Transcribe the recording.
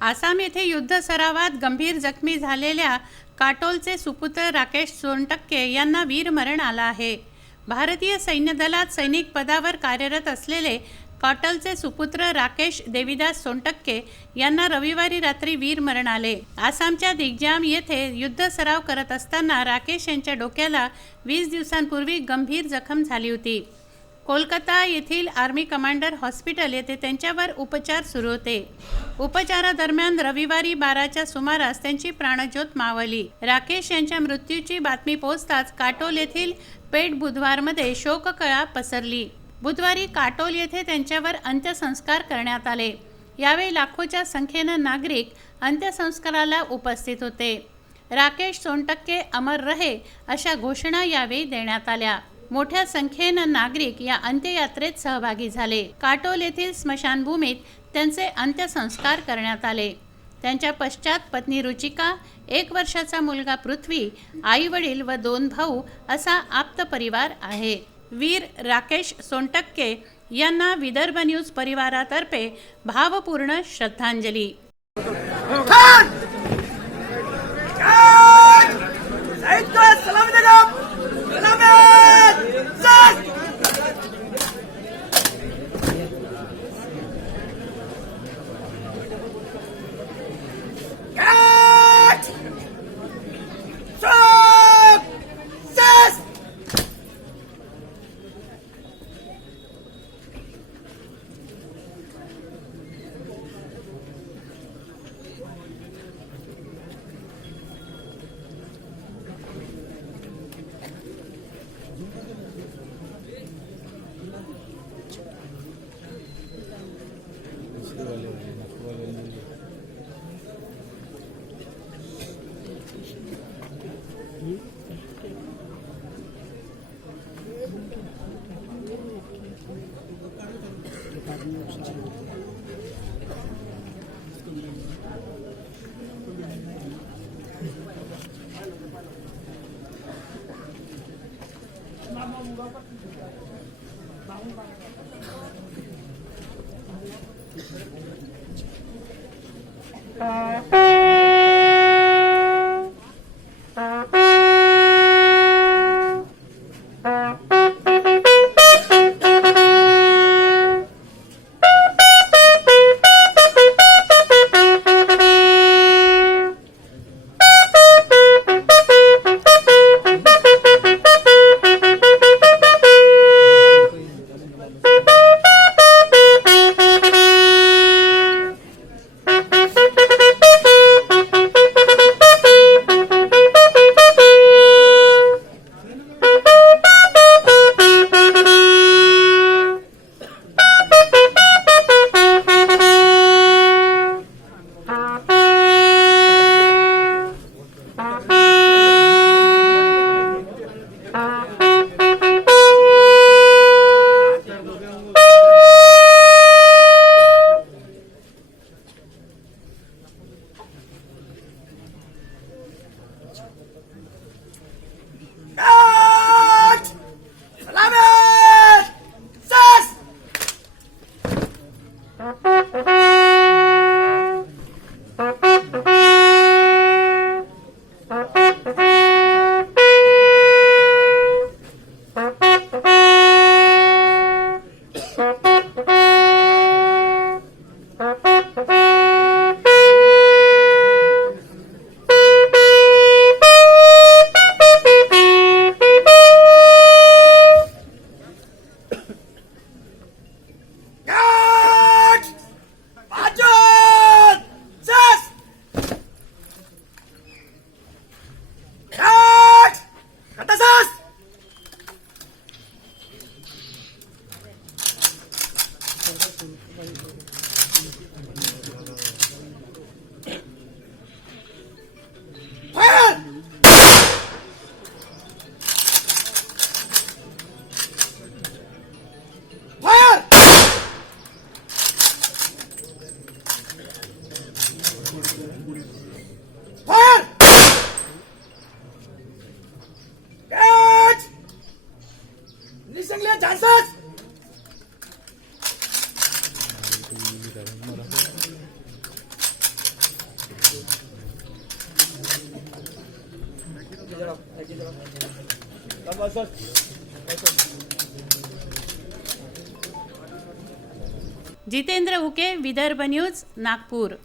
आसाम येथे युद्ध सरावात गंभीर जखमी झालेल्या काटोलचे सुपुत्र राकेश सोनटक्के यांना वीरमरण आलं आहे। भारतीय सैन्य दलात सैनिक पदावर कार्यरत असलेले काटोलचे सुपुत्र राकेश देवीदास सोनटक्के यांना रविवारी रात्री वीरमरण आले। आसामच्या दिग्जाम येथे युद्ध सराव करत असताना राकेश यांच्या डोक्याला 20 दिवसांपूर्वी गंभीर जखम झाली होती। कोलकाता येथील आर्मी कमांडर हॉस्पिटल येथे त्यांच्यावर उपचार सुरू होते। उपचारादरम्यान रविवारी 12च्या सुमारास त्यांची प्राणज्योत मावळली। राकेश यांच्या मृत्यूची बातमी पोहोचताच काटोल येथील पेठ बुधवारमध्ये शोककळा पसरली। बुधवारी काटोल येथे त्यांच्यावर अंत्यसंस्कार करण्यात आले। यावेळी लाखोच्या संख्येने नागरिक अंत्यसंस्काराला उपस्थित होते। राकेश सोनटक्के अमर रहे अशा घोषणा यावेळी देण्यात आल्या। मोठ्या संख्येने नागरिक या अंत्ययात्रेत सहभागी झाले। काटोल येथील स्मशानभूमीत त्यांचे अंत्यसंस्कार करण्यात आले। त्यांच्या पश्चात पत्नी रुचिका, 1 वर्षाचा मुलगा पृथ्वी, आई वडील व 2 भाऊ असा आप्त परिवार आहे। वीर राकेश सोनटक्के यांना विदर्भ न्यूज परिवारातर्फे भावपूर्ण श्रद्धांजली। जितेंद्र उके, विदर्भ न्यूज, नागपूर.